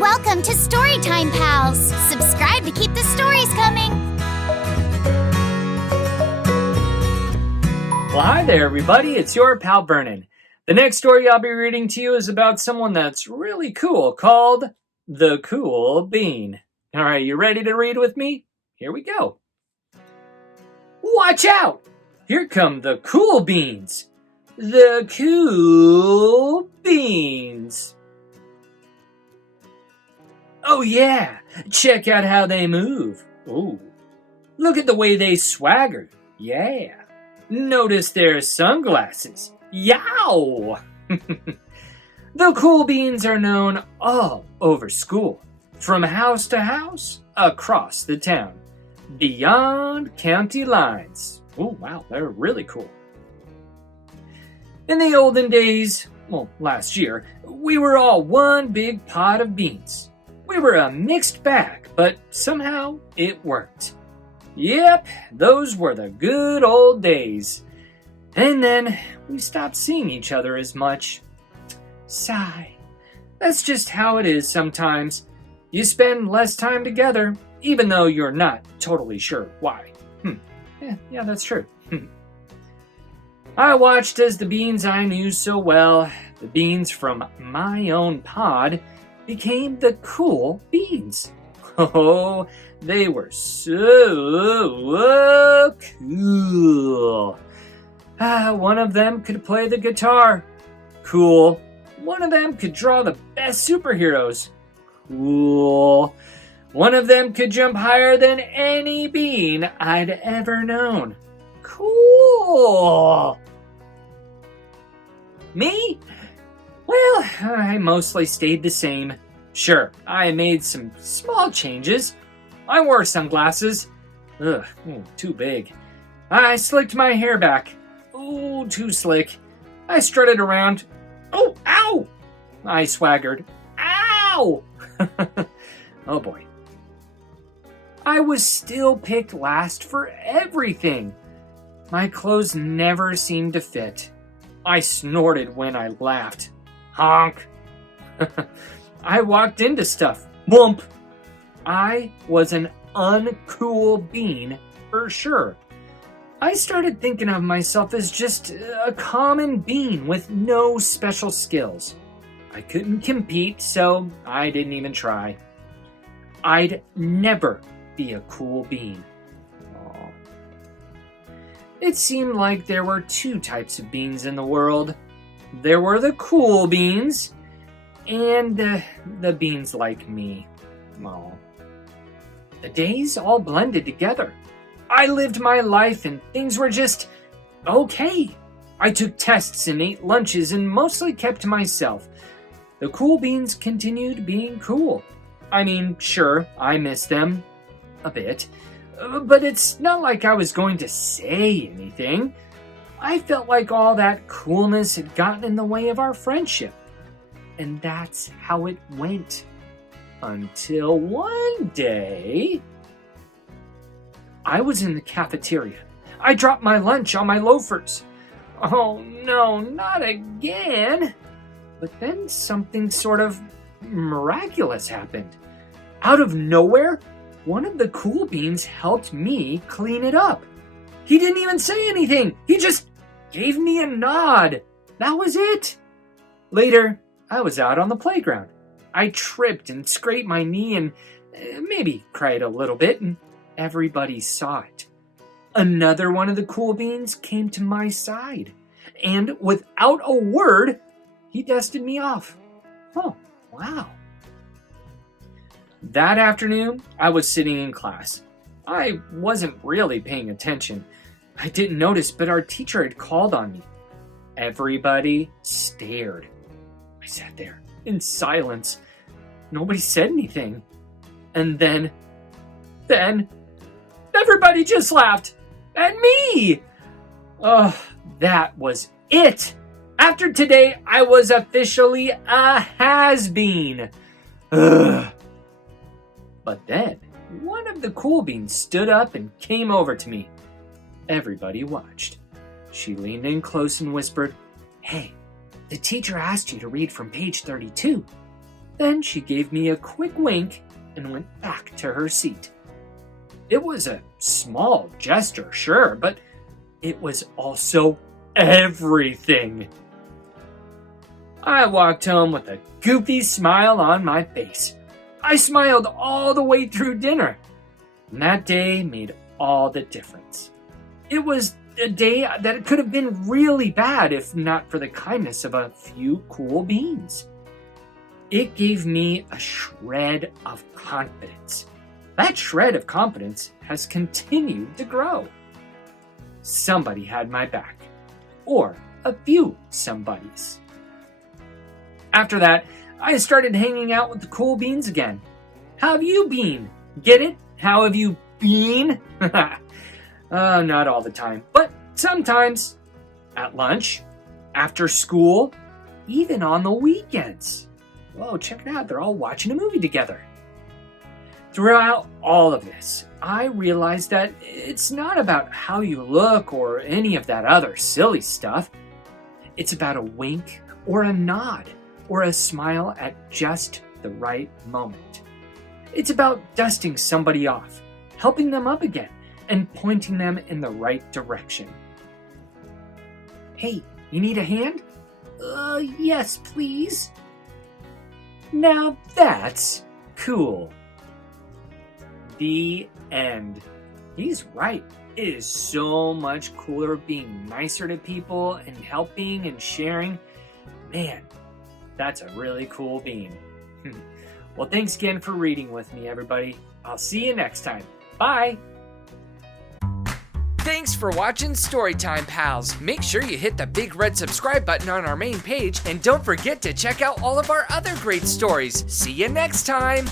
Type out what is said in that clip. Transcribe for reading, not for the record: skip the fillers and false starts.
Welcome to Storytime Pals. Subscribe to keep the stories coming. Well, hi there, everybody. It's your pal Vernon. The next story I'll be reading to you is about someone that's really cool called the Cool Bean. All right, you ready to read with me? Here we go. Watch out! Here come the cool beans. The cool beans. Oh yeah, check out how they move. Ooh, look at the way they swagger. Yeah. Notice their sunglasses. Yow! The cool beans are known all over school, from house to house, across the town, beyond county lines. Oh wow, they're really cool. In the olden days, well, last year, we were all one big pot of beans. We were a mixed bag, but somehow it worked. Yep, those were the good old days. And then we stopped seeing each other as much. Sigh. That's just how it is sometimes. You spend less time together, even though you're not totally sure why. Yeah, that's true. I watched as the beans I knew so well, the beans from my own pod, became the cool beans. Oh, they were so cool. One of them could play the guitar. Cool. One of them could draw the best superheroes. Cool. One of them could jump higher than any bean I'd ever known. Cool. Me? Well, I mostly stayed the same. Sure, I made some small changes. I wore sunglasses. Ugh, too big. I slicked my hair back. Ooh, too slick. I strutted around. Oh, ow! I swaggered. Ow! Oh boy. I was still picked last for everything. My clothes never seemed to fit. I snorted when I laughed. Honk. I walked into stuff. Boomp. I was an uncool bean for sure. I started thinking of myself as just a common bean with no special skills. I couldn't compete, so I didn't even try. I'd never be a cool bean. Aww. It seemed like there were two types of beans in the world. There were the cool beans, and the beans like me. Aww. The days all blended together. I lived my life and things were just okay. I took tests and ate lunches and mostly kept to myself. The cool beans continued being cool. I mean, sure, I miss them a bit, but it's not like I was going to say anything. I felt like all that coolness had gotten in the way of our friendship. And that's how it went. Until one day, I was in the cafeteria. I dropped my lunch on my loafers. Oh no, not again. But then something sort of miraculous happened. Out of nowhere, one of the cool beans helped me clean it up. He didn't even say anything. He just gave me a nod. That was it. Later, I was out on the playground. I tripped and scraped my knee and maybe cried a little bit, and everybody saw it. Another one of the cool beans came to my side, and without a word, he dusted me off. Oh, wow. That afternoon, I was sitting in class. I wasn't really paying attention. I didn't notice, but our teacher had called on me. Everybody stared. I sat there in silence. Nobody said anything. And then, everybody just laughed at me. Oh, that was it. After today, I was officially a has-been. Ugh. But then, one of the cool beans stood up and came over to me. Everybody watched. She leaned in close and whispered, "Hey, the teacher asked you to read from page 32. Then she gave me a quick wink and went back to her seat. It was a small gesture, sure, but it was also everything. I walked home with a goofy smile on my face. I smiled all the way through dinner, and that day made all the difference. It was a day that could have been really bad if not for the kindness of a few cool beans. It gave me a shred of confidence. That shred of confidence has continued to grow. Somebody had my back, or a few somebodies. After that, I started hanging out with the cool beans again. How have you been? Get it? How have you been? Not all the time, but sometimes. At lunch, after school, even on the weekends. Whoa, check it out. They're all watching a movie together. Throughout all of this, I realized that it's not about how you look or any of that other silly stuff. It's about a wink or a nod or a smile at just the right moment. It's about dusting somebody off, helping them up again, and pointing them in the right direction. Hey, you need a hand? Yes, please. Now that's cool. The end. He's right. It is so much cooler being nicer to people and helping and sharing. Man, that's a really cool bean. Well, thanks again for reading with me, everybody. I'll see you next time. Bye. Thanks for watching Storytime Pals. Make sure you hit the big red subscribe button on our main page, and don't forget to check out all of our other great stories. See you next time.